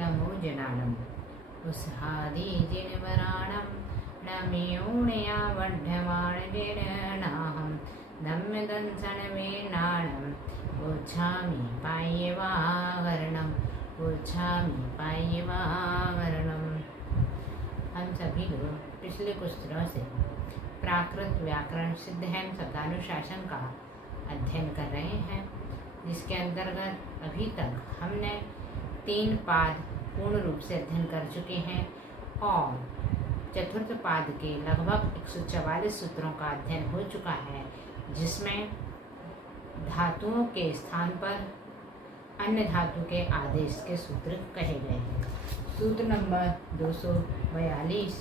णमोजनानम् उस्हादीजिनवराणं नमियोणया वढ्ढमाणजिरणाहं दम्यदंसनवेनाणम् उच्छामि पाय्यवावरणम् उच्छामि पाय्यवावरणम्। हम सभी लोग पिछले कुछ दिनों से प्राकृत व्याकरण सिद्धहैम शब्दानुशासन का अध्ययन कर रहे हैं, जिसके अंतर्गत अभी तक हमने 3 पाद पूर्ण रूप से अध्ययन कर चुके हैं और चतुर्थ पाद के लगभग 144 सूत्रों का अध्ययन हो चुका है, जिसमें धातुओं के स्थान पर अन्य धातु के आदेश के सूत्र कहे गए हैं। सूत्र नंबर 241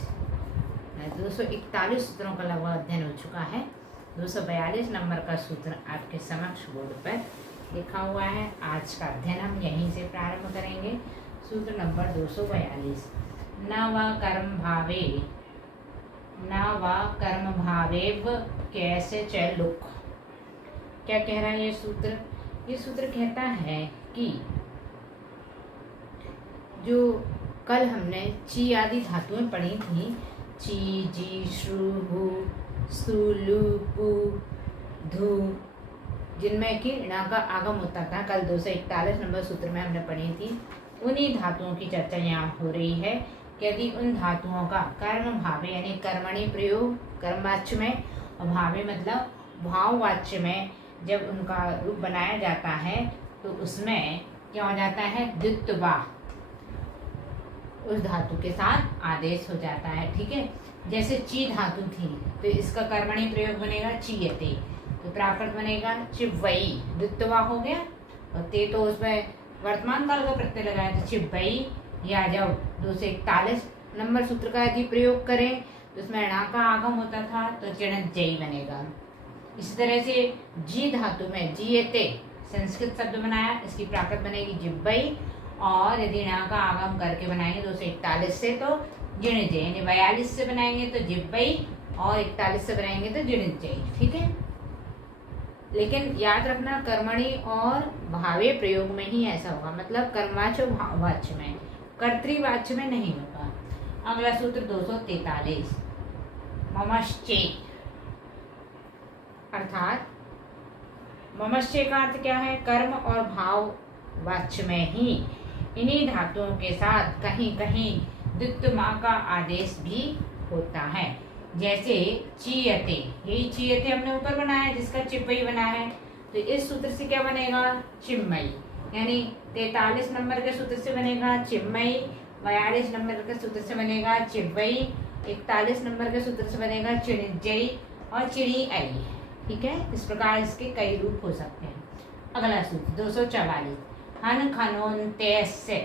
सूत्रों का लगभग अध्ययन हो चुका है। 242 नंबर का सूत्र आपके समक्ष बोर्ड पर लिखा हुआ है। आज का अध्ययन हम यहीं से प्रारंभ करेंगे। सूत्र नंबर 242। न व कर्म भावेव कैसे च लुक। क्या कह रहा है ये सूत्र? ये सूत्र कहता है कि जो कल हमने ची आदि धातुएं पढ़ी थी, ची, जी, श्रु, हु, सु, लु, पु, धु, जिनमें कि णा का आगम होता था, कल 241 नंबर सूत्र में हमने पढ़ी थी। उन्हीं धातुओं की चर्चा यहाँ हो रही है। यदि उन धातुओं का कर्म भावे यानी कर्मणि प्रयोग कर्मवाच्य में और भावे मतलब भाववाच्य में जब उनका रूप बनाया जाता है तो उसमें क्या हो जाता है? द्वित्वा उस धातु के साथ आदेश हो जाता है। ठीक है, जैसे ची धातु थी तो इसका कर्मणि प्रयोग बनेगा चीयते, तो प्राकृत बनेगा चिवई, द्वित्वा हो गया। और ते तो उसमें वर्तमान काल का प्रत्यय लगाया तो चिवई। या जब 241 नंबर सूत्र का यदि प्रयोग करें तो उसमें णा का आगम होता था तो चिणत जई बनेगा। इसी तरह से जी धातु में जीयते संस्कृत शब्द बनाया, इसकी प्राकृत बनेगी जिब्बई। और यदि णा का आगम करके बनाएंगे 241 से तो जिणित जय, यानी 42 से बनाएंगे तो जिब्बई और 41 से बनाएंगे तो जिणित जय। ठीक है, लेकिन याद रखना कर्मणि और भावे प्रयोग में ही ऐसा होगा, मतलब कर्मवाच्य और भाववाच्य में, कर्तृवाच्य में नहीं होगा। अगला सूत्र 243। ममश्चे, अर्थात ममश्चे का अर्थ क्या है? कर्म और भाव वाच्य में ही इन्हीं धातुओं के साथ कहीं कहीं द्वित्व का आदेश भी होता है। जैसे चीयते, यही चीयते हमने ऊपर बनाया जिसका चिपई बना है, तो इस सूत्र से क्या बनेगा? चिम्मई, यानी 43 नंबर के सूत्र से बनेगा चिम्मई, 42 नंबर के सूत्र से बनेगा चिब्बई, 41 नंबर के सूत्र से बनेगा चिणिजई और चिड़ी आई। ठीक है, इस प्रकार इसके कई रूप हो सकते हैं। अगला सूत्र 244। हन खनोन्तेस्य,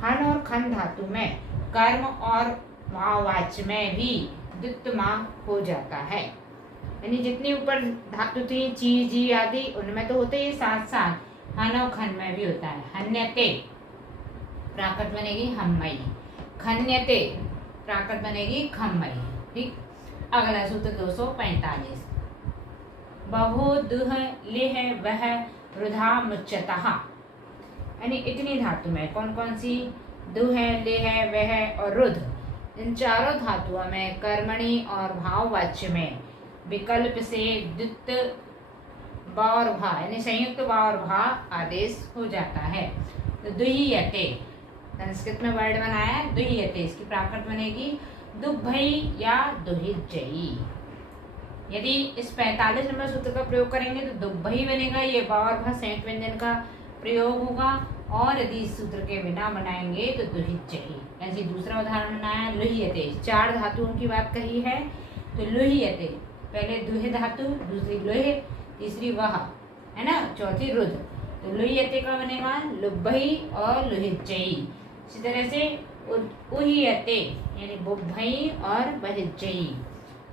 हन और खन धातु में कर्म और भाववाच्य में भी द्वित्व हो जाता है, यानी जितनी ऊपर धातु थी ची, जी आदि उनमें तो होते ही साथ साथ हन और खन में भी होता है। हन्यते प्राकृत बनेगी हम्मई, खन्यते प्राकृत बनेगी खम्मई। ठीक, अगला सूत्र 245। बहु दुह लिह वह रुधा मुच्यतः, यानी इतनी धातु में कौन कौन सी? दुह, लिह, वह और रुध, इन चारों धातुओं में कर्मणि और भाववाच्य में विकल्प से द्वित्व ब और भा यानी संयुक्त ब और भा आदेश हो जाता है। तो दुह्यते, संस्कृत में वर्ड बनाया दुह्यते, इसकी प्राकृत बनेगी दुभई या दुहिजई। यदि इस 45 नंबर सूत्र का प्रयोग करेंगे तो दुभई बनेगा, ये ब और भा संयुक्त व्यंजन का प्रयोग होगा। और यदि इस सूत्र के बिना बनाएंगे तो दुहिजई। ऐसे दूसरा उदाहरण बनाया लुह्यते, 4 धातुओं की बात कही है तो लुह्यते, पहले दुह धातु, दूसरी लुह, तीसरी वह, है ना, चौथी रुध, तो लुह्यते का बनेगा लुब्भई और लुहिजई। इसी तरह से उह्यते यानी बुब्भई और बहिजई,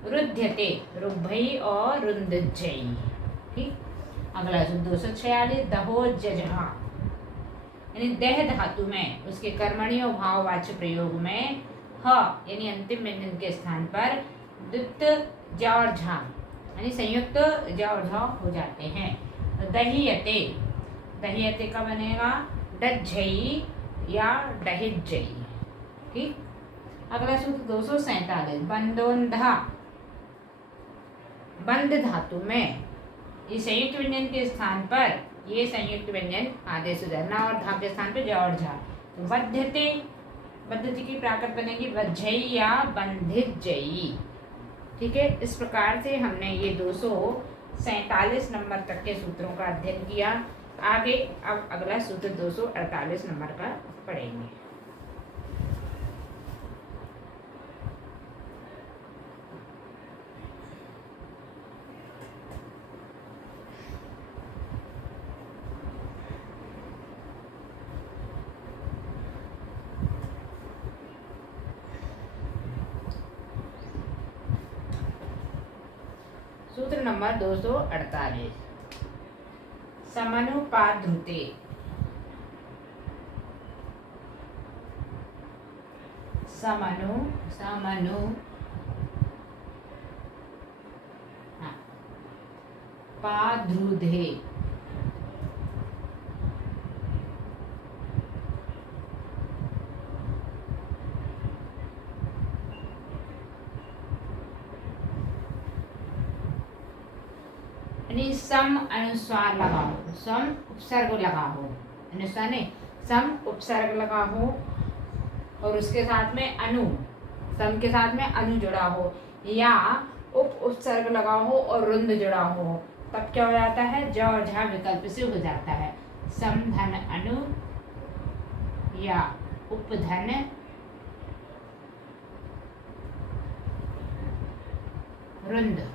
रुध्यते रुब्भई और रुंदजई। ठीक, अगला 246। दहोजजहा, यानी दह धातु में उसके कर्मणि और भाववाच्य प्रयोग में ह यानी अंतिम व्यंजन के स्थान पर द्वित्व ज और झा यानी संयुक्त ज और झ हो जाते हैं। तो दहीयते, दहीयते का बनेगा डज्झई या डहिज्जयी। ठीक। अगला सूत्र 247, बंदोंधा। बंद धातु में इस संयुक्त व्यंजन के स्थान पर ये संयुक्त व्यंजन आदेश हो जाए, ना और धा के स्थान पर ज और झा। तो बद्धते, बद्धति की प्राकृत बनेगी बज्झई या बंधिज्जयी। ठीक है। इस प्रकार से हमने ये 247 नंबर तक के सूत्रों का अध्ययन किया। आगे अब अगला सूत्र 248 नंबर का पढ़ेंगे। सूत्र नंबर 248, समानुपाद्रुते। समनु पाद्रुधे। सम अनुस्वार लगा हो, सम उपसर्ग लगा हो, अनुस्वार नहीं, सम उपसर्ग लगा हो और उसके साथ में अनु, सम के साथ में अनु जुड़ा हो, या उपसर्ग लगा हो और रुंद जुड़ा हो, तब क्या हो जाता है, ज और झा विकल्प से हो जाता है। सम धन अनु या उपधन रुंद,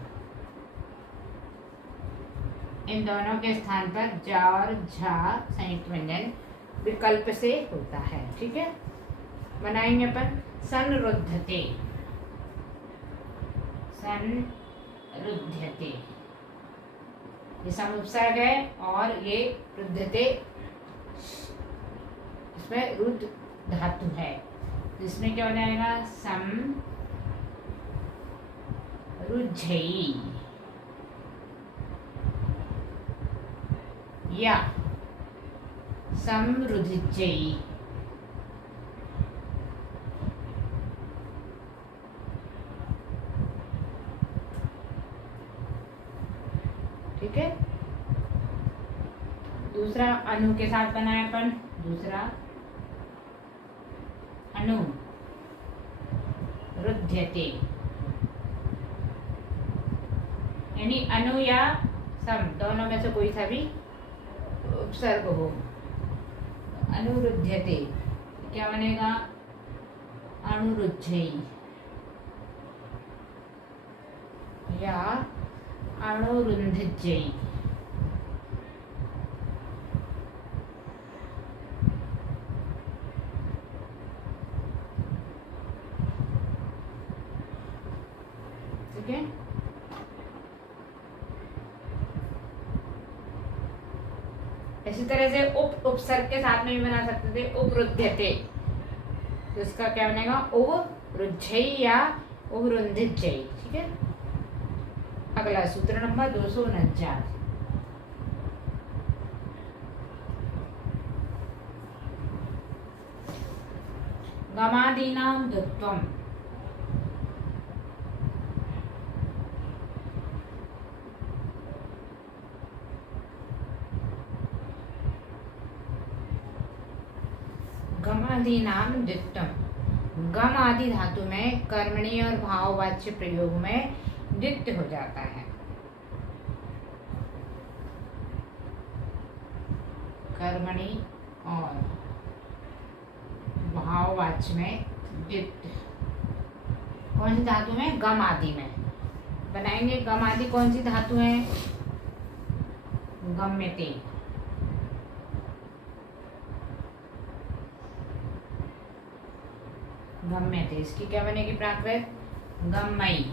इन दोनों के स्थान पर जा और झा संयुक्त व्यंजन विकल्प से होता है। ठीक है। बनाएंगे अपन संरुद्धते। संरुध्यते, ये सम उपसर्ग है और ये रुद्धते, इसमें रुद्ध धातु है, इसमें क्या हो जाएगा, सम रुज्झई या समरुद्धजयी। ठीक है। दूसरा अनु के साथ बनाया अपन, दूसरा अनु रुध्यते, यानी अनु या सम दोनों में से कोई सा भी उपसर्ग हो। अनुरुध्यते क्या बनेगा, अनुरुद्धयी या अनुरुन्धजयी। ठीक है। इसी तरह से उपसर्ग के साथ में भी बना सकते थे, उपरुध्यते, तो इसका क्या बनेगा, उपरुद्धयी या उपरुन्धजयी। ठीक है। अगला सूत्र नंबर 249, गमादीनां द्वत्वम्। गमादीनां द्वित्वम्, गम आदि धातु में कर्मणि और भाववाच्य प्रयोग में द्वित्व हो जाता है। कर्मणि और भाववाच्य में द्वित्व कौन सी धातु में, गम आदि में। बनाएंगे गम आदि कौन सी धातु है, गम्यते, गम्यते, इसकी क्या बनेगी प्राकृत, गम्मयी।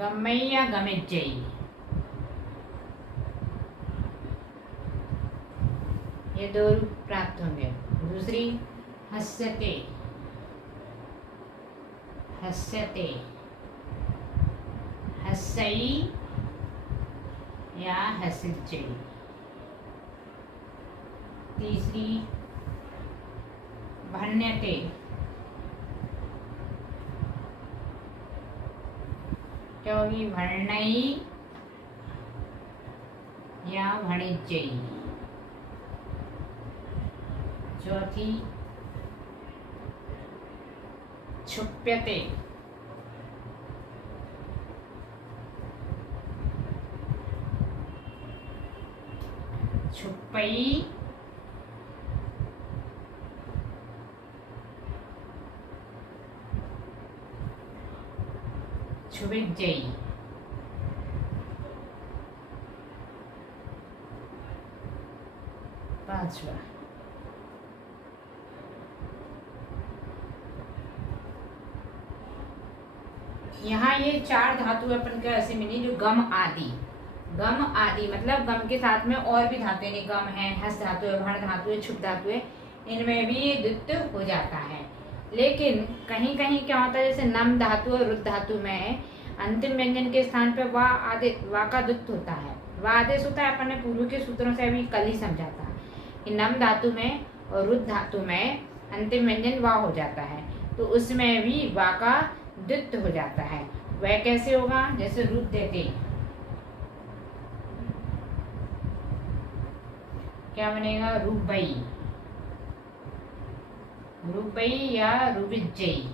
गम्मयी या गमिज्जयी, ये दो रूप प्राप्त होंगे। दूसरी हस्यते, हस्यते, हस्यई या हसिजई। तीसरी भण्यते क्या होगी, भण्णई या भणिज्जई। चौथी क्षुप्यते छुप्पई छुबिज्जई। पांचवा यहाँ ये चार धातु अपन का ऐसे मिली जो गम आदि। गम आदि मतलब गम के साथ में और भी धातु नहीं, गम है, हस्त धातु है, भण धातु है, छुप धातु है, इनमें भी ये द्वित्व हो जाता है। लेकिन कहीं कहीं क्या होता है, जैसे नम धातु और रुद्ध धातु में अंतिम व्यंजन के स्थान पर वा आदेश, वा का द्वित्व होता है, वा आदेश होता है। अपन ने पूर्व के सूत्रों से अभी कल ही समझा था कि नम धातु में और रुद्ध धातु में अंतिम व्यंजन वा हो जाता है, तो उसमें भी वा का द्वित्व हो जाता है। वह कैसे होगा, जैसे रुद्यते क्या बनेगा, रुबई, रुबई या रुबिज्जई।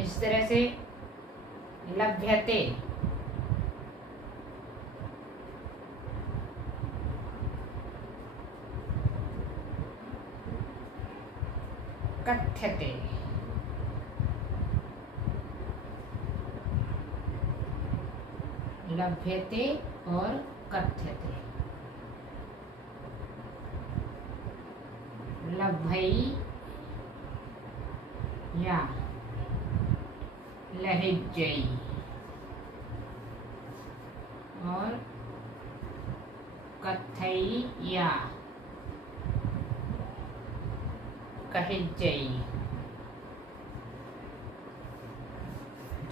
इस तरह से लभ्यते कथ्यते, लभ्यते और कथ्यते। लभई या लहिज्जई और कथई या कहिज्जई।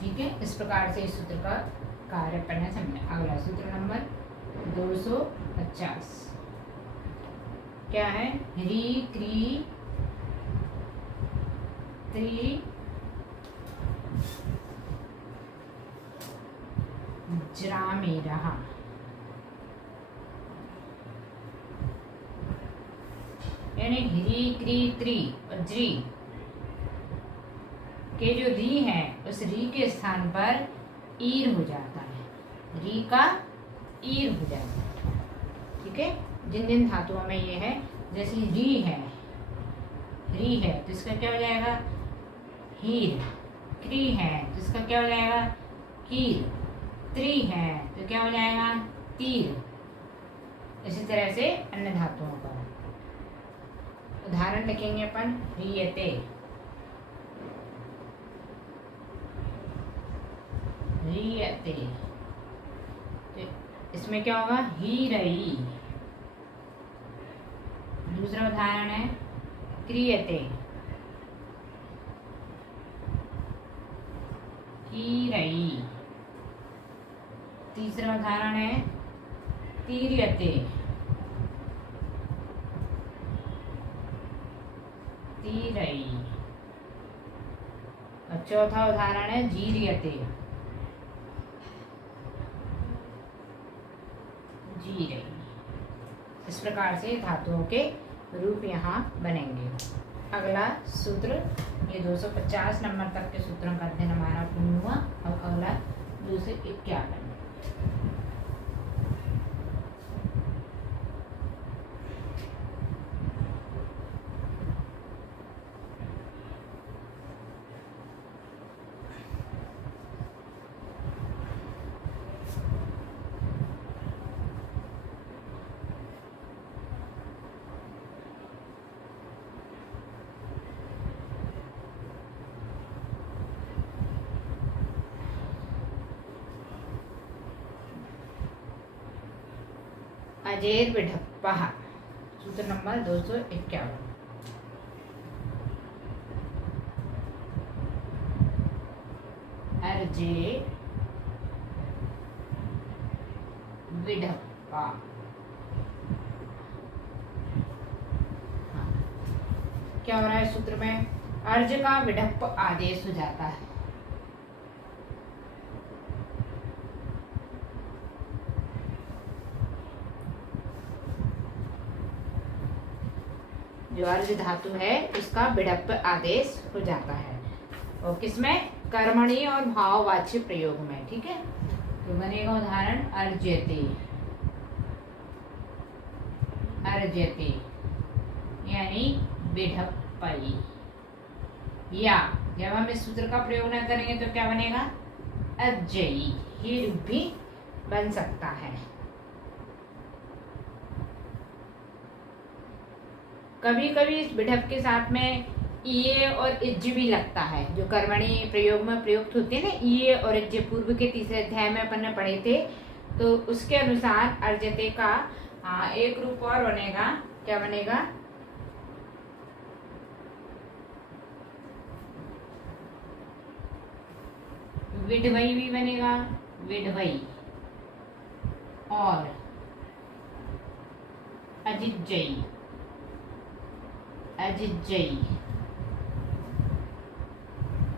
ठीक है, इस प्रकार से इस सूत्र का कार्य करना समझे। अगला सूत्र नंबर 250 क्या है, री क्री त्रि ज्रामेरः। यानी ह्री क्री त्रि और ज्री के जो री है उस री के स्थान पर ईर हो जाता है, री का ईर हो जाता है। ठीक है, जिन जिन धातुओं में ये है, जैसे री है तो इसका क्या हो जाएगा, हीर। क्री है तो इसका क्या हो जाएगा, कीर। त्रि है तो क्या हो जाएगा, तीर। इसी तरह से अन्य धातुओं का उदाहरण लिखेंगे अपन। ह्रियते, ह्रियते तो इसमें क्या होगा, हीरई। दूसरा उदाहरण है क्रियते, कीरई। तीसरा उदाहरण है तीर्यते, तीरई। और चौथा उदाहरण है जीर्यते, जीरई। इस प्रकार से धातुओं के रूप यहाँ बनेंगे। अगला सूत्र, ये 250 नंबर तक के सूत्रों का अध्ययन हमारा पूर्ण हुआ। अब अगला 251। अजेर विढप्पा, सूत्र नंबर 251। अर्जे विडप्पा। हाँ। क्या हो रहा है सूत्र में? अर्ज का विडप्प आदेश हो जाता है। जो अर्ज धातु है उसका विडप्प आदेश हो जाता है, और किसमें? कर्मणी और भाववाच्य प्रयोग में। ठीक है, तो बनेगा उदाहरण अर्ज्यते, अर्ज्यते यानी विडप्पई। या जब हम इस सूत्र का प्रयोग न करेंगे तो क्या बनेगा? अज्जयी। ये रूप भी बन सकता है। कभी कभी इस विडप के साथ में ये और इज्ज भी लगता है, जो कर्मणी प्रयोग में प्रयुक्त होते हैं ना, ये और इज्ज। पूर्व के तीसरे अध्याय में अपन ने पढ़े थे, तो उसके अनुसार अर्जते का एक रूप और बनेगा। क्या बनेगा? विडवई भी बनेगा, विडवई, और अजिज्जयी, अजिज्जयी,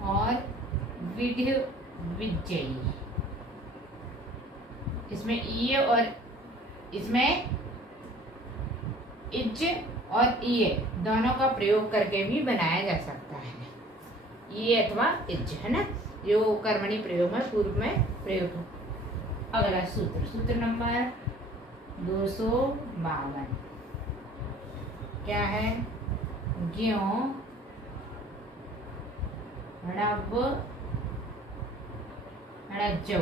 और विड्य विजयी। इसमें ये और इसमें इज्ज और ये दोनों का प्रयोग करके भी बनाया जा सकता है, ये अथवा इज्ज, है ना, जो कर्मणी प्रयोग में पूर्व में प्रयोग हो। अगला सूत्र, सूत्र नंबर 252 क्या है? ज्यों णव णजौ,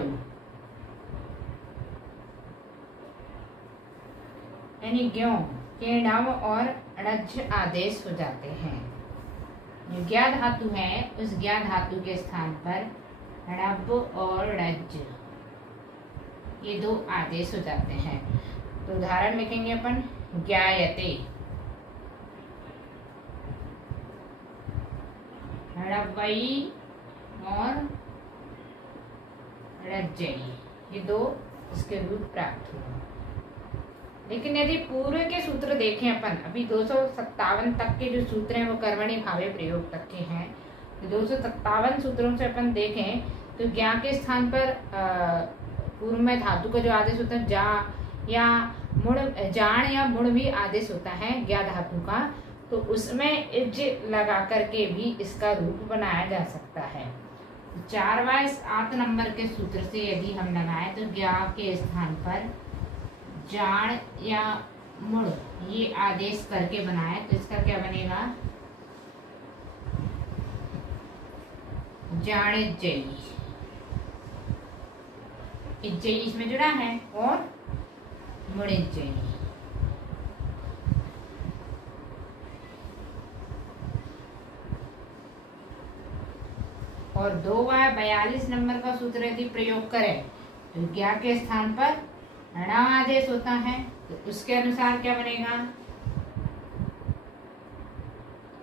यानी ज्यों के णव और णज आदेश हो जाते हैं। जो ज्ञा धातु है उस ज्ञा धातु के स्थान पर णव और णज, ये दो आदेश हो जाते हैं। तो उदाहरण लिखेंगे अपन, ज्ञायते, णवई और णजई, ये दो इसके रूप प्राप्त हुए। लेकिन यदि पूर्व के सूत्र देखें अपन, अभी 257 तक के जो सूत्र हैं वो कर्मणी भावे प्रयोग तक के हैं। तो 257 सूत्रों से अपन देखें तो ज्ञा के स्थान पर पूर्व में धातु का जो आदेश होता है जा या मुड़, जान या मुड़ भी आदेश होता है ज्ञा धातु का, तो उसमें इज लगा करके भी इसका रूप बनाया जा सकता है। 4/8 नंबर के सूत्र से यदि हम लगाएं तो ज्ञा के स्थान पर जान या मुड़ ये आदेश करके बनाए, तो इसका क्या बनेगा? जाणिज्जयी, इज्जयी इसमें जुड़ा है, और मुड़िज्जयी। और 2/42 नंबर का सूत्र यदि प्रयोग करें तो ज्ञा के स्थान पर ण आदेश होता है, तो उसके अनुसार क्या बनेगा?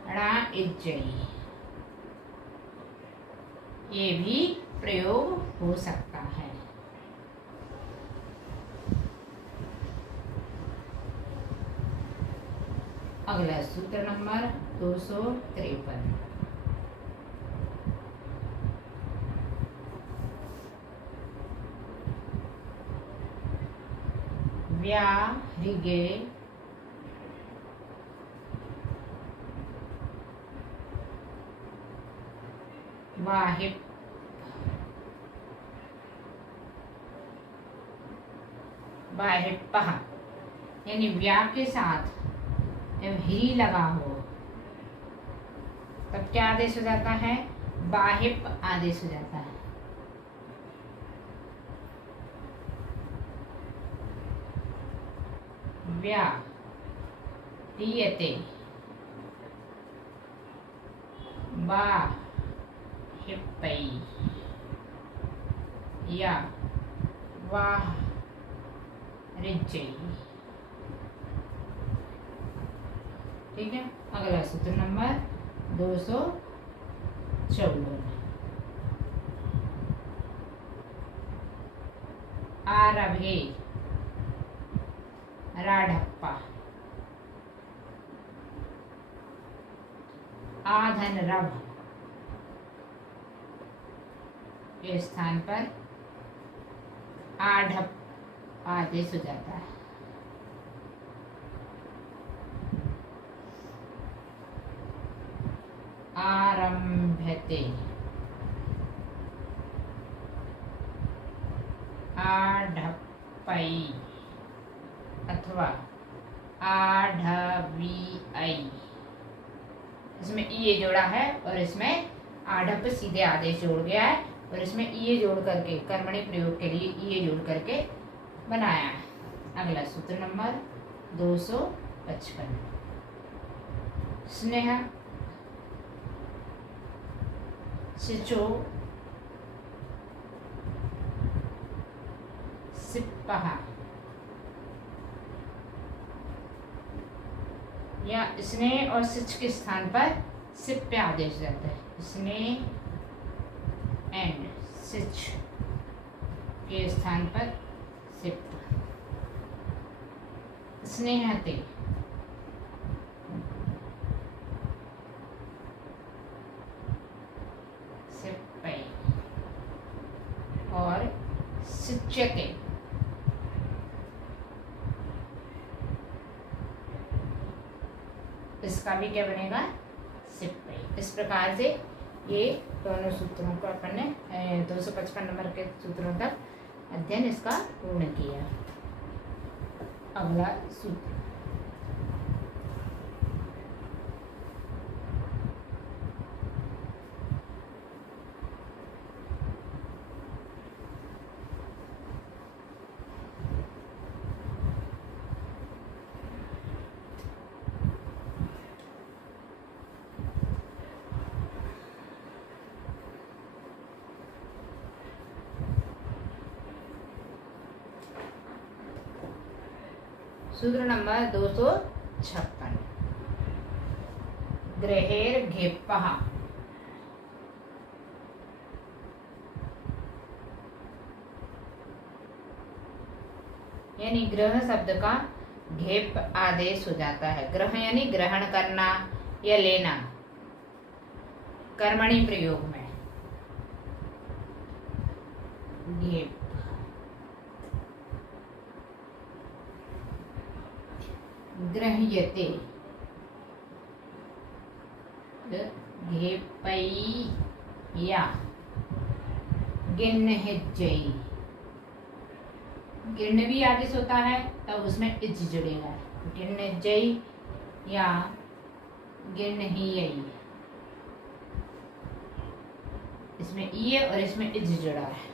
णइज्जयी, ये भी प्रयोग हो सकता है। अगला सूत्र नंबर 253 व्याहृगे वाहिप वाहिपः, यानी व्या के साथ जब ही लगा हो तब क्या आदेश हो जाता है? वाहिप आदेश हो जाता है। व्या दीयते वाहिपै या वाहृजै। ठीक है, अगला सूत्र नंबर 254 आरभे राढप्पा, आधनरभ के स्थान पर आढप आदेश हो जाता है। आरम्भते, आढप्पै अथवा आढवीऐ। इसमें ई जोड़ा है और इसमें आढप सीधे आदेश जोड़ गया है और इसमें ई जोड़ करके कर्मणि प्रयोग के लिए ई जोड़ करके बनाया है। अगला सूत्र नंबर 255। स्नेह, सिचो, सिप्पः या स्नेह और सिच के स्थान पर सिप पे आदेश जाता है। स्नेह एंड सिच के स्थान पर सिप। स्नेहते, सिप्पै और सिच्यते, इसका भी क्या बनेगा, सिप्पै। इस प्रकार से ये दोनों सूत्रों को अपन ने 255 नंबर के सूत्रों तक अध्ययन इसका पूर्ण किया। अगला सूत्र नंबर 256। ग्रहेर घेप्पः, यानी ग्रह शब्द का घेप आदेश हो जाता है। ग्रह यानी ग्रहण करना या लेना, कर्मणि प्रयोग में घेप। ग्रह्यते, घेपै या गिन्नहिज्जै। गिन्न भी आदेश होता है तब उसमें इज जुड़ेगा। गिन्नहिज्जै या गिन्नहियै, इसमें ई और इसमें इज जुड़ा है।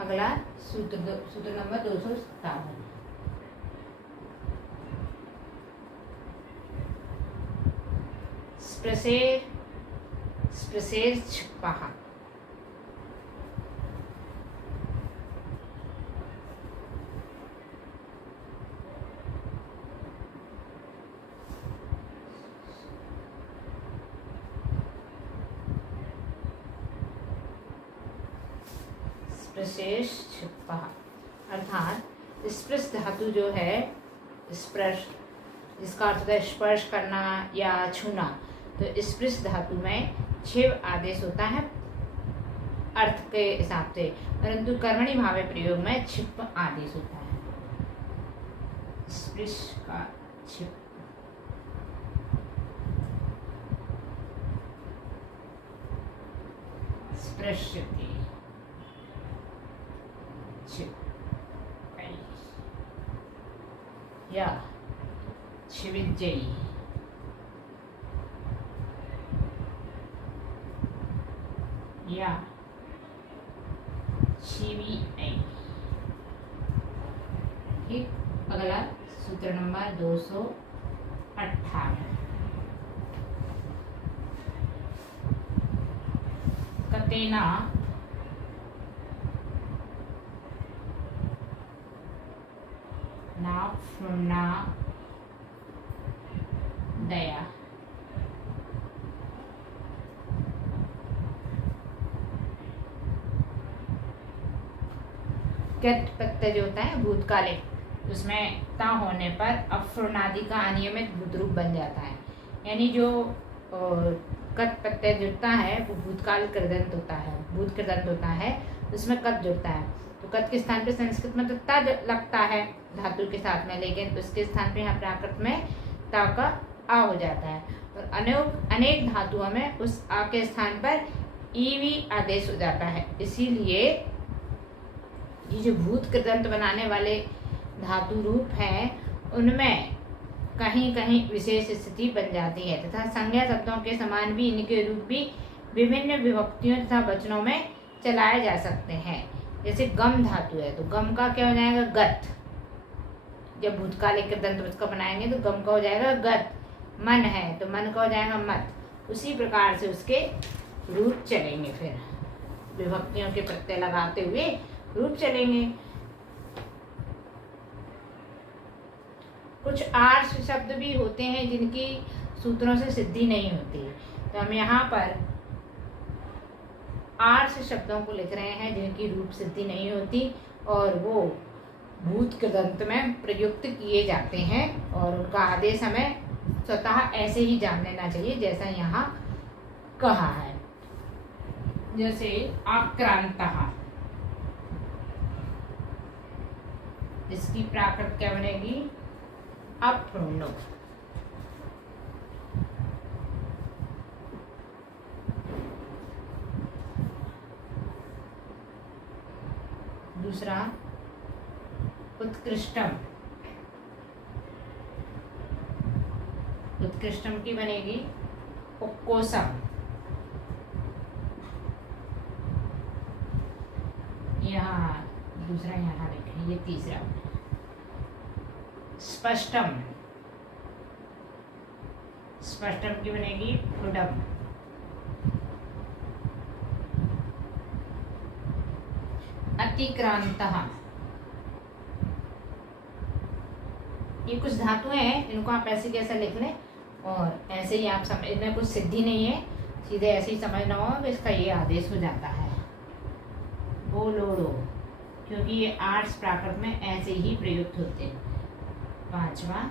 अगला सूत्र नंबर 257। स्प्रसेर छिप्पः, स्प्रसेर छिप्पः अर्थात स्पृश धातु जो है, स्पर्श, इसका अर्थ है स्पर्श करना या छूना। तो स्पृश धातु में छिव आदेश होता है अर्थ के हिसाब से, परंतु कर्मणि भावे प्रयोग में छिप आदेश होता है। स्पृश का छिप, स्पृश्यते, छिप या छिविज्जै। या छिविऐ। ठीक। अगला सूत्र नंबर 258। कतेना नाफ्ना दया। कृत प्रत्यय जो होता है भूतकालिक, उसमें ता होने पर अफ्रनादि का अनियमित भूत रूप बन जाता है। यानी जो कत प्रत्यय जुड़ता है वो भूतकाल कृदंत होता है, भूत कृदंत होता है, उसमें कत जुड़ता है। तो कत के स्थान पे संस्कृत में तो ता लगता है धातु के साथ में, लेकिन उसके स्थान पे यहाँ प्राकृत में ता का आ हो जाता है। और अनेक धातुओं में उस आ के स्थान पर ईवी आदेश हो जाता है। इसीलिए ये जो भूत कृदंत बनाने वाले धातु रूप हैं उनमें कहीं कहीं विशेष स्थिति बन जाती है तथा संज्ञा शब्दों के समान भी इनके रूप भी विभिन्न विभक्तियों तथा वचनों में चलाए जा सकते हैं। जैसे गम धातु है तो गम का क्या हो जाएगा, गत। जब भूतकालिक कृदंत उसका बनाएंगे तो गम का हो जाएगा गत। मन है तो मन का हो जाएगा मत। उसी प्रकार से उसके रूप चलेंगे, फिर विभक्तियों के प्रत्यय लगाते हुए रूप चलेंगे। कुछ आर्ष शब्द भी होते हैं जिनकी सूत्रों से सिद्धि नहीं होती, तो हम यहाँ पर आर्ष शब्दों को लिख रहे हैं जिनकी रूप सिद्धि नहीं होती और वो भूत कृदंत में प्रयुक्त किए जाते हैं और उनका आदेश हमें स्वतः ऐसे ही जान लेना चाहिए जैसा यहाँ कहा है। जैसे आक्रांतः, इसकी प्राकृत क्या बनेगी, अप्रणो। दूसरा उत्कृष्टम, उत्कृष्टम की बनेगी उक्कोसम। यहाँ दूसरा यहाँ लिखें, ये तीसरा। स्पष्टम, स्पष्टम की बनेगी फुडम। अतिक्रांतः, ये कुछ धातु हैं इनको आप ऐसे कैसे लिख लें और ऐसे ही आप समझ, इनमें कुछ सिद्धि नहीं है, सीधे ऐसे ही समझना होगा कि इसका ये आदेश हो जाता है बोलोरो, क्योंकि ये आर्ट्स प्राकृत में ऐसे ही प्रयुक्त होते हैं। पांचवा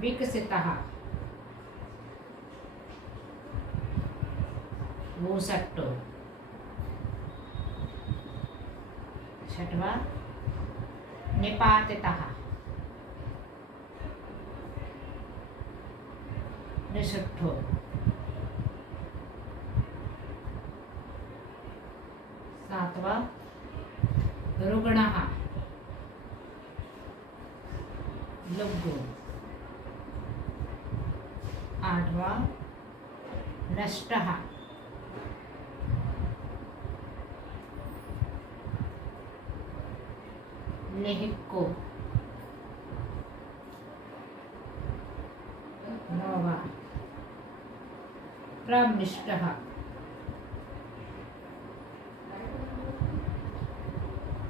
विकसितः, वो सट्टो। छठवा निपातितः, निषुट्ठो। सातवा रुग्णः, लुग्गु। आठवा नष्टः, निहिक्को। नौवा प्रमिष्टः,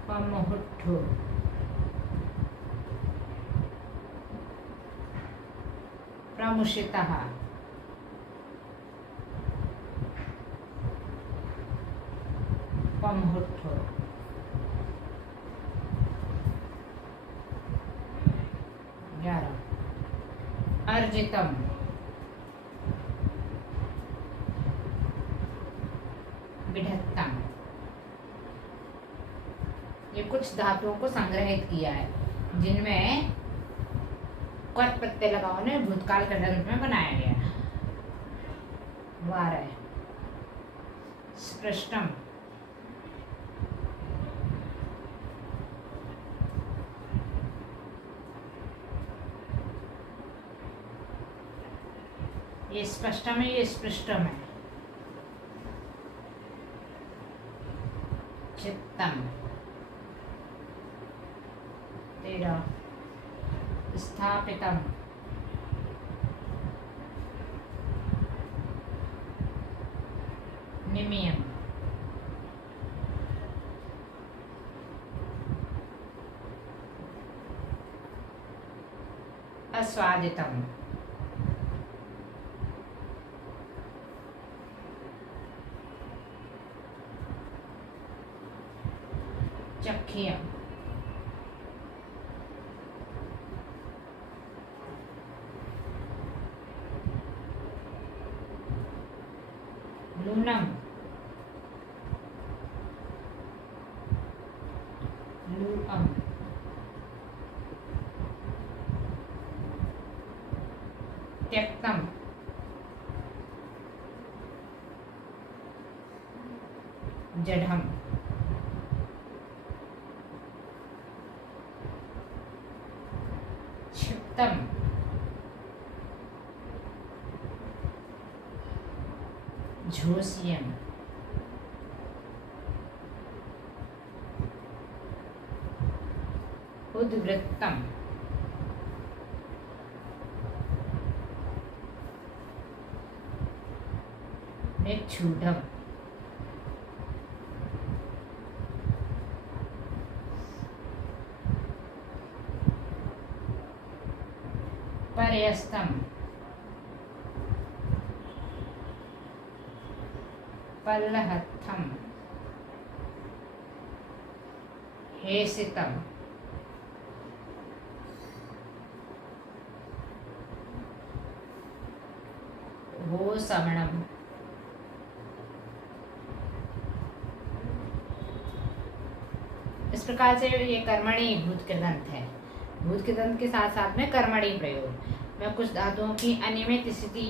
पमुहुट्ठो। प्रमुषितः, पमुहुट्ठो। 11 अर्जितम, विधत्तम। ये कुछ धातुओं को संग्रहित किया है जिनमें क्वथ प्रत्यय लगा उन्हें भूतकाल कृदंत में बनाया गया है। 12 स्पृष्टम, ये स्पष्टम है, ये स्पृष्टम है। चित्तम। 13 स्थापितम, निमियम। 14 अस्वादितम, चख्यम। लूनम, लूअम, त्यक्तम, जढ़म, क्षिप्तम, झोसियम, उद्वृत्तम, निच्छूदम, पर्यस्तम, पल्लहत्थम, हेसितम, होसवणम। इस प्रकार से ये कर्मणि भूत कृदंत है। भूत कृदंत के साथ साथ में कर्मणि प्रयोग में कुछ धातुओं की अनियमित स्थिति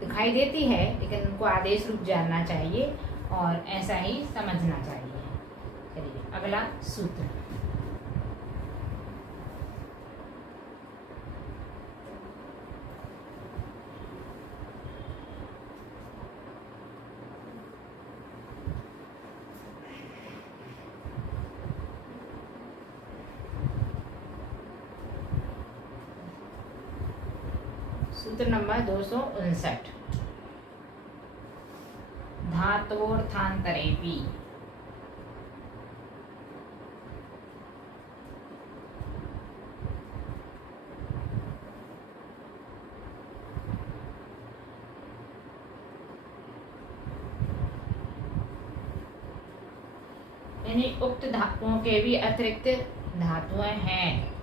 दिखाई देती है, लेकिन उनको आदेश रूप जानना चाहिए और ऐसा ही समझना चाहिए। चलिए अगला सूत्र। सूत्र नंबर 259। धातोर्थांतरेपि यानी उक्त धातुओं के भी अतिरिक्त धातुएं हैं।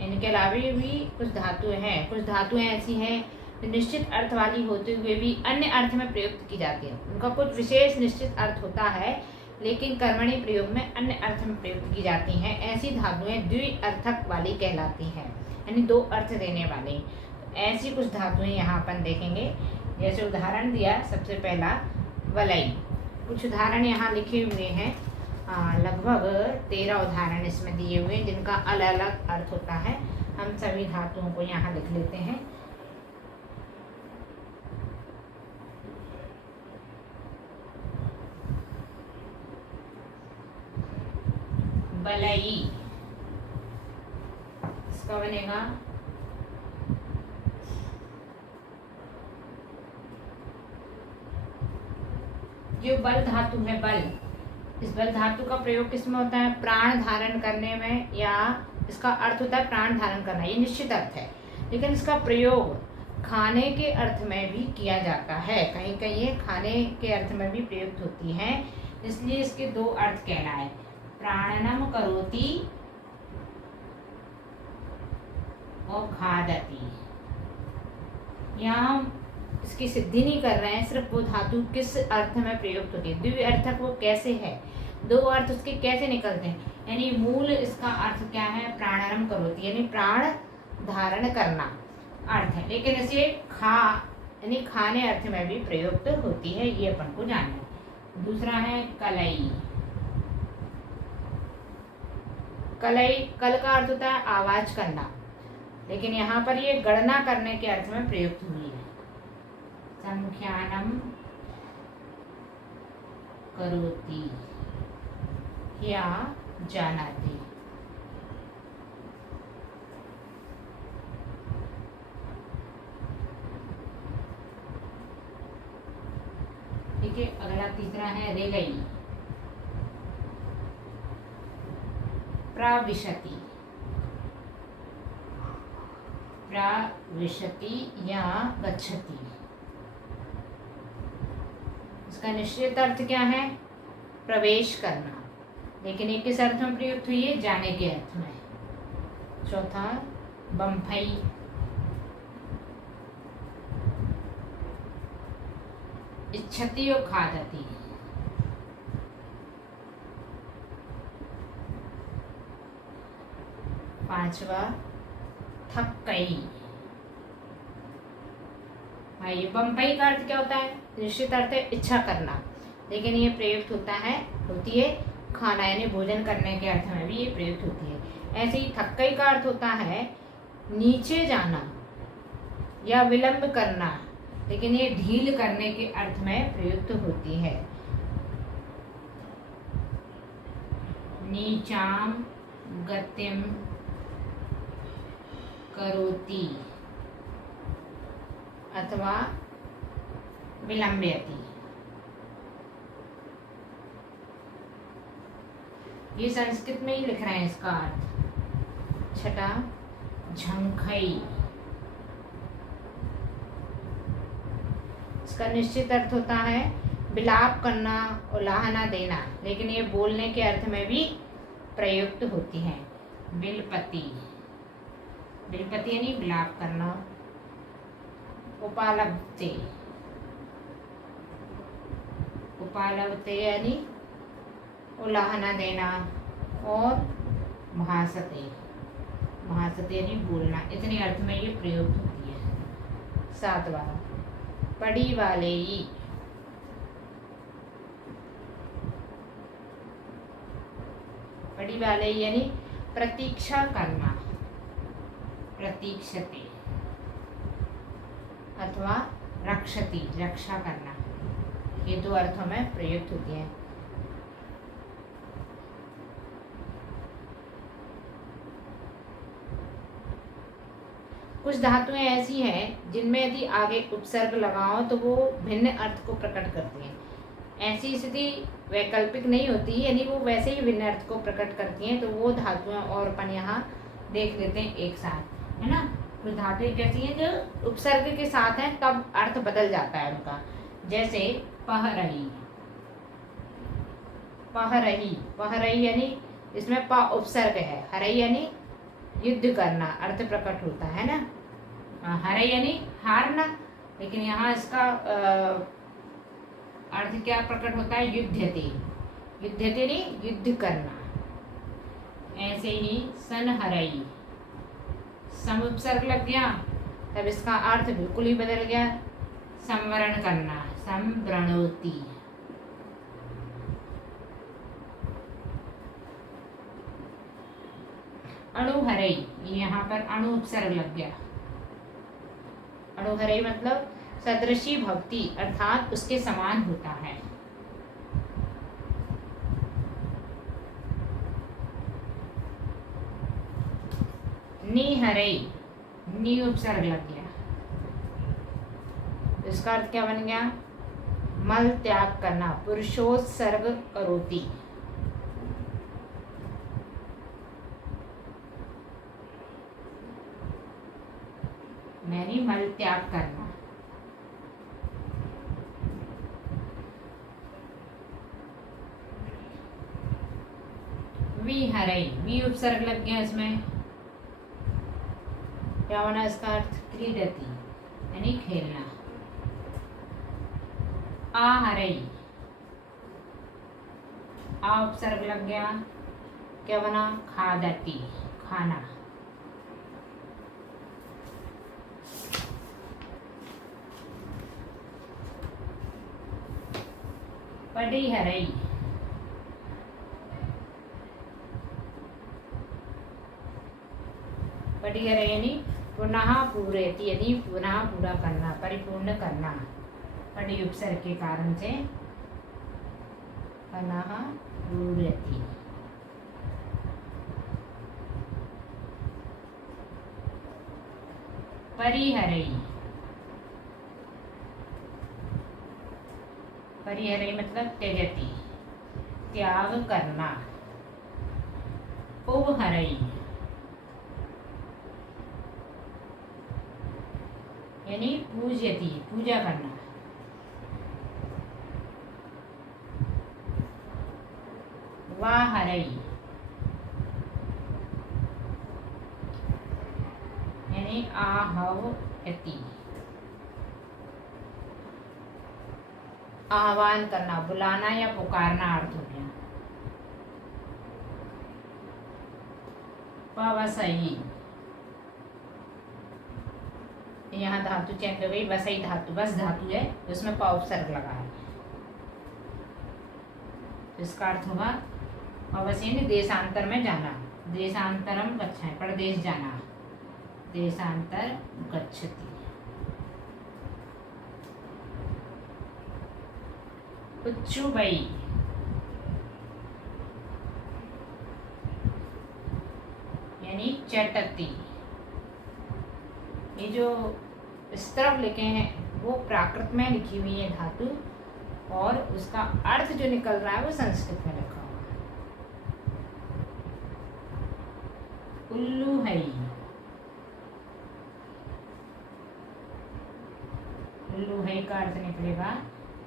इनके अलावा भी कुछ धातुएं हैं। कुछ धातुएं ऐसी हैं जो निश्चित अर्थ वाली होते हुए भी अन्य अर्थ में प्रयुक्त की जाती है। उनका कुछ विशेष निश्चित अर्थ होता है, लेकिन कर्मणि प्रयोग में अन्य अर्थ में प्रयुक्त की जाती हैं। ऐसी धातुएं द्विअर्थक वाली कहलाती हैं, यानी दो अर्थ देने वाली। तो ऐसी कुछ धातुएं यहाँ अपन देखेंगे। जैसे उदाहरण दिया सबसे पहला वलय। कुछ उदाहरण यहाँ लिखे हुए हैं, लगभग 13 उदाहरण इसमें दिए हुए हैं, जिनका अलग अलग अर्थ होता है। हम सभी धातुओं को यहाँ लिख लेते हैं। बलई, इसका बनेगा जो बल धातु है, बल, इस बल धातु का प्रयोग किस में होता है? प्राण धारण करने में, या इसका अर्थ होता है प्राण धारण करना, ये निश्चित अर्थ है। लेकिन इसका प्रयोग खाने के अर्थ में भी किया जाता है। कहीं कहीं ये खाने के अर्थ में भी प्रयुक्त होती है, इसलिए इसके दो अर्थ कहलाए, प्राणनम करोति और खादति। यहाँ इसकी सिद्धि नहीं कर रहे हैं, सिर्फ वो धातु किस अर्थ में प्रयुक्त होती है, द्विअर्थक वो कैसे है, दो अर्थ उसके कैसे निकलते हैं। यानी मूल इसका अर्थ क्या है? प्राणारंभ करोति, यानी प्राण धारण करना अर्थ है, लेकिन इसे यानी खाने अर्थ में भी प्रयुक्त होती है, ये अपन को जानना है। दूसरा है कलई। कलई, कल का अर्थ होता है आवाज करना, लेकिन यहाँ पर ये गणना करने के अर्थ में प्रयुक्त हुई है। संख्यानम करोति या जानाति। ठीक है, अगला तीसरा है रेलई। प्रविशति, प्रविशति या गच्छति। इसका निश्चित अर्थ क्या है? प्रवेश करना, लेकिन ये किस अर्थ में प्रयुक्त हुई है? जाने के अर्थ में। चौथा बम्फई। इच्छति और खादति। पांचवा थक्कई। भाई बम्पई का अर्थ क्या होता है? निश्चित अर्थ है इच्छा करना, लेकिन ये प्रयुक्त होती है खाना यानी भोजन करने के अर्थ में भी ये प्रयुक्त होती है। ऐसे ही थक्कई का अर्थ होता है नीचे जाना या विलंब करना, लेकिन ये ढील करने के अर्थ में प्रयुक्त होती है। नीचाम गतिम करोति अथवा विलंबयति। ये संस्कृत में ही लिख रहे हैं इसका अर्थ। छठा झंखई। इसका निश्चित अर्थ होता है विलाप करना, उलाहना देना, लेकिन ये बोलने के अर्थ में भी प्रयुक्त होती है। बिलपति। बिलपति यानी विलाप करना। उपालब्धे। उपालब्धे यानी उलाहना देना। और भासते। भासते यानी बोलना। इतने अर्थ में ये प्रयोग होती है। सातवां पड़ी वाले ही। पड़ी वाले यानी प्रतीक्षा करना। प्रतीक्षते अथवा रक्षति रक्षा करना। ये दो अर्थों में प्रयुक्त होती है। कुछ धातुएं ऐसी हैं जिनमें यदि आगे उपसर्ग लगाओ तो वो भिन्न अर्थ को प्रकट करती हैं। ऐसी स्थिति वैकल्पिक नहीं होती, यानी वो वैसे ही भिन्न अर्थ को प्रकट करती हैं। तो वो धातुएं और अपन यहाँ देख लेते हैं एक साथ, है ना। कुछ धातुएं कैसी हैं जो उपसर्ग के साथ हैं तब अर्थ बदल जाता है उनका। जैसे पहरही। पहरही। पहरही यानी इसमें प उपसर्ग है। हरई यानी युद्ध करना, अर्थ प्रकट होता है ना। हरई यानी हारना, लेकिन यहाँ इसका अर्थ क्या प्रकट होता है? युद्धते। युद्धते यानी युद्ध करना। ऐसे ही सनहरई। सम उपसर्ग लग गया तब इसका अर्थ बिल्कुल ही बदल गया। संवरण करना। संवरणोति। अणुहरई। यहाँ पर अणु उपसर्ग लग गया। अणुहरई मतलब सदृशी भक्ति, अर्थात उसके समान होता है। निहरई। नी उपसर्ग लग गया। इसका अर्थ क्या बन गया? मल त्याग करना। पुरुषोत्सर्ग करोति। यानी मल त्याग करना। विहरई। वी उपसर्ग लग गया इसमें। क्या होना इसका अर्थ? क्रीडति यानी खेलना। आहरई। आ उपसर्ग लग गया। क्या बना? खादति खाना। पडिहरई। पडिहरई यानी पुनः पूरेति यानी पुनः पूरा करना, परिपूर्ण करना। पड़ी उपसर्ग के कारण से पुनः पूरेति। परिहरई। परिहरई मतलब त्यजति त्याग करना। उपहरई यानी पूज्यति पूजा करना। वाहरई यानी आहवयति। आह्वान करना, बुलाना या पुकारना अर्थ हो गया। वसई, यहाँ धातु चेंज हो गई, वसई धातु बस धातु है, उसमें प उपसर्ग लगा है, इसका अर्थ होगा अवश्य देशांतर में जाना, देशांतरम गच्छति, प्रदेश जाना, देशांतर गच्छति। उच्चुबई, यानी चटती। ये जो इस तरफ लिखे हैं वो प्राकृत में लिखी हुई है धातु, और उसका अर्थ जो निकल रहा है वो संस्कृत में लिखा हुआ है। उल्लू है, उल्लू है का अर्थ निकलेगा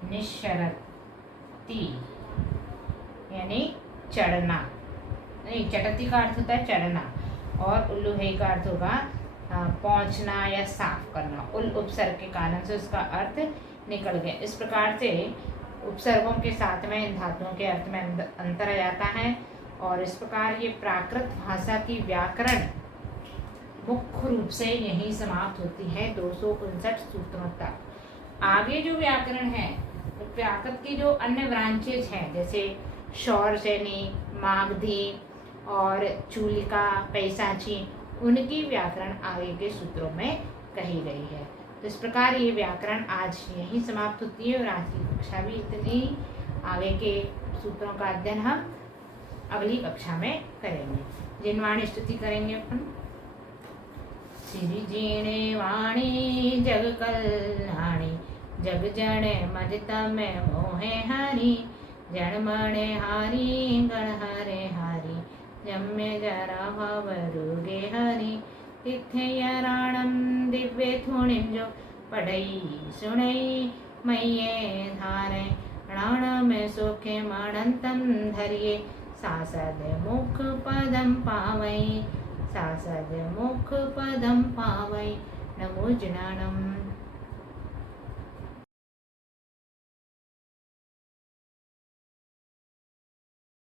निश्चरती, यानी चढ़ना, नहीं चटती का अर्थ होता है चढ़ना, और उल्लू है का अर्थ होगा पहुंचना या साफ करना। उल उपसर्ग के कारण से उसका अर्थ निकल गया। इस प्रकार से उपसर्गों के साथ में इन धातुओं के अर्थ में अंतर आ जाता है, और इस प्रकार ये प्राकृत भाषा की व्याकरण मुख्य रूप से यही समाप्त होती है 259 सूत्रों तक। आगे जो व्याकरण है, व्याकृत की जो अन्य ब्रांचेज हैं, जैसे शौर सैनी, मागधी और चूलिका, पैसाची, उनकी व्याकरण आगे के सूत्रों में कही गई है। तो इस प्रकार ये व्याकरण आज यही समाप्त होती है, और आज की कक्षा भी इतनी। आगे के सूत्रों का अध्ययन हम अगली कक्षा में करेंगे। जिनवाणी स्तुति करेंगे अपन। श्री जीणे वाणी जग कल्याणी, जग जने मज तमे मोहे हरि, जन मणे हारी गण हरे हारी, जम्मे जरा भवरुगे हरि, तिथे यराणम दिव्य थुणिम जो पढ़ई सुनई, मैये धारे रण में सुखे मणंतम धरिये, सासद मुख पदम पावई, सासद मुख पदम पावई। नमो जनानम।